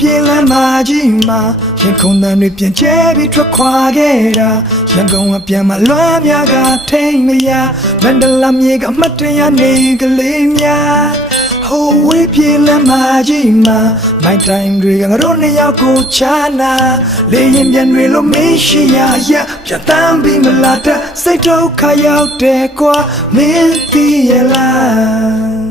ပြေးလမ်းမကြီးမှာရင်ခုန်တန်တွေပြန်ကျဲပြီးထွက်ခွာခဲ့တာရန်ကုန်ကပြန်မလွမ်းများကထိန်မရမန္တလာမြေကအမတ်တရနေကလေးများဟိုဝေးပြေးလမ်းမကြီးမှာမိုင်းတိုင်းတွေကငါတို့နှစ်ယောက်ကိုချာနာလေရင်ပြန်တွေလို့မင်းရှိရရပြတ်တမ်းပြီးမလာတဲ့စိတ်ဒုက္ခရောက်တယ်ကွာမင်းသိရလား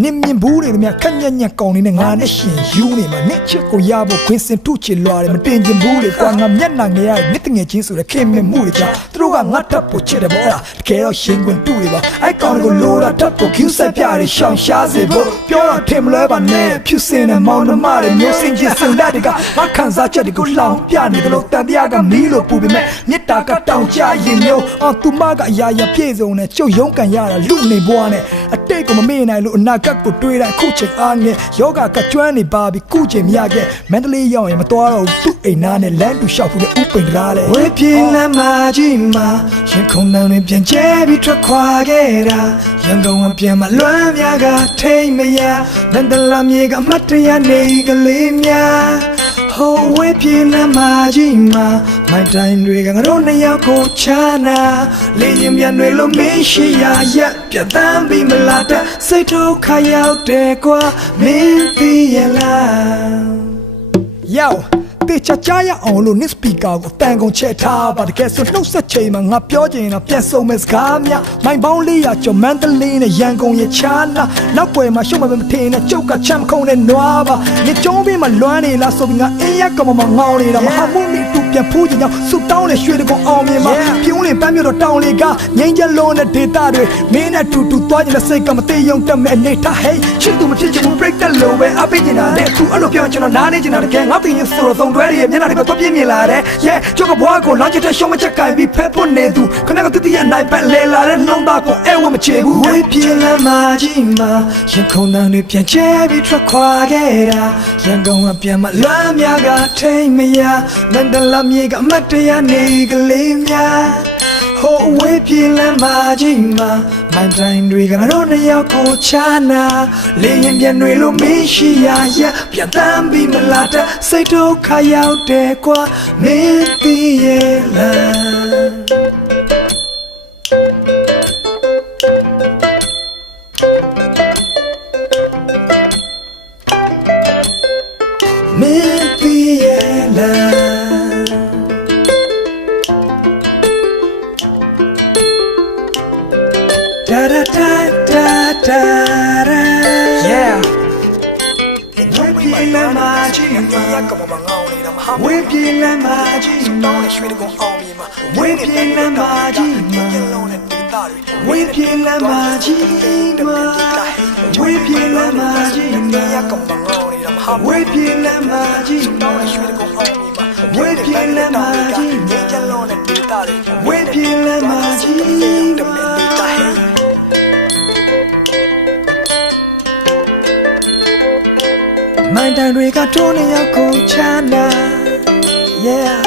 နင်းမြင်ဘူးတွေများခက်ညက်ညက်ကောင်းနေတဲ့ငါနဲ့ရှင်ယူနေမှာနှစ်ချစ်ကိုရဖို့ခွင်းစင်ထုချစ်လွားတယ်မတင်ချင်ဘူးလေကွာငါမျက်နှာငယ်ရနှစ်တငယ်ချင်းဆိုတဲ့ခင်မင်မှုတွေကြောင့်သူတို့ကငါထပ်ဖို့ချစ်တယ်ပေါ့လားတကယ်တော့ရှင်ကွန်းတူတွေပါအဲ့ကောင်ကိုလိုတာထပ်ဖို့ cue ဆက်ပြတယ်ရှောင်ရှားစေဖို့ပြောတော့ထင်မလဲပါနဲ့ဖြူစင်တဲ့မောင်နှမတွေမျိုးစင်ချင်းစင်တဲ့တွေကငါခံစားချက်တွေကိုလောင်ပြနေတယ်လို့တန်တရားကမီးလို့ပူပေမဲ့မြစ်တာကတောင်ကျရင်မျိုးအော်သူမကအရာရာပြည့်စုံနဲ့ကျုပ်ရုံးကန်ရတာလူနေဘွားနဲ့အတိတ်ကိုမမေ့နိုင်လို့အနာဂတ်ကိုတွေးတဲ့ခုချိန်အားငယ်ယောဂကကျွမ်းနေပါပြီခုချိန်မရခဲ့မန္တလေးရောက်ရင်မတော်တော့သူ့အိမ်သားနဲ့လမ်းတူလျှောက်ပြီးဥပိန်ရားလေဝေးပြေးလမ်းမကြီးမှာရင်ခုန်တန်တွေပြန်ကျဲပြီးထွက်ခွာခဲ့တာရန်ကုန်ကပြန်မလွမ်းများကထိန်မရမန္တလာမြေကအမတ်တရနေကလေးများဟိုဝေးပြေးလမ်းမကြီးမှာမိုင်းတိုင်းတွေကငါတို့နှစ်ယောက်ကိုချာနာလေရင်ပြန်တွေလို့မင်းရှိရရပြတ်တမ်းပြီးမလာတဲ့စိတ်ဒုက္ခရောက်တယ်ကွာမင်းသိရလားယောတေချာချာရအောင်လို့ နစ်စပီကာကိုတန်ကုန်ချက်ထားပါတကယ်ဆိုနှုတ်ဆက်ချိန်မှာငါပြောချင်တာပြန်ဆုံးမဲ့စကားများမိုင်ပေါင်း400ကျော်မန္တလေးနဲ့ရန်ကုန်ရဲ့ချာနာနောက်ွယ်မှာရှုံးမမထင်းနဲ့ကျုပ်ကချမ်းခုံနဲ့နွားပါညကျုံးပြီးမှလွမ်းနေလားဆိုပြီးငါအင်းရက်ကမငေါနေတာမဟာမှုမိတူပြန်ဖူးချင်ကြောင်းဆူတောင်းနဲ့ရွှေတကုံအောင်မြင်မှာပြုံးလင်ပန်းမြို့တော့တောင်းလေးကငိမ့်ချက်လုံးတဲ့ဒေတာတွေမင်းနဲ့တူတူသွားကြတဲ့စိတ်ကမသေးယုံတက်မဲ့အနေထားဟဲ့ချစ်သူမဖြစ်ချင်ဘူး break တဲ့လုံးပဲအပိကျင်တာနဲ့သူအဲ့လိုပြောကျွန်တော်နားနေချင်တာတကယ်ငါသိရင်ဆိုတော့သုံးတွဲရဲ့မျက်နှာတွေတော့ပြင်းမြင်လာတယ် yeah ကျုပ်ကဘွားကိုလောင်းချတဲ့ရှုံးမချက်ကင်ပြီးဖက်ဖို့နေသူခဏကတည်းကနိုင်ပတ်လဲလာတဲ့နှုံးသားကိုအဲဝမချေဘူးဝေးပြေးလမ်းမကြီးမှာရင်ခုန်တန်တွေပြန်ကျဲပြီးထွက်ခွာခဲ့တာရန်ကုန်ကပြန်မလွမ်းများကထိန်မရမန္တလာမြေကအမတ်တရနေကလေးများဟိုဝေးပြေးလမ်းမကြီးမှာမိုင်းတိုင်းတွေကငါတို့နှစ်ယောက်ကိုချာနာလေရင်ပြန်တွေလို့မင်းရှိရရပြန်တမ်းပြီးမလာတဲ့စိတ်ဒုက္ခရောက်တယ်ကွာမင်းသိရဲ့လားမင်းသိရဲ့လားda da da da da da yeah we be la magie ma como mangao ni ma we be la magie ma shwe de gong aw mi ma we be la magie ma we be la magie ma we be la magie ma como mangao ni ma we be la magie ma shwe de gong aw mi ma we be la magie we be la magie maမိုင်းတန်တွေကထိုးနေရောက်ကိုချာနာ yeah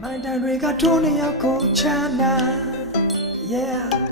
မိုင်းတန်တွေကထိုးနေရောက်ကိုချာနာ yeah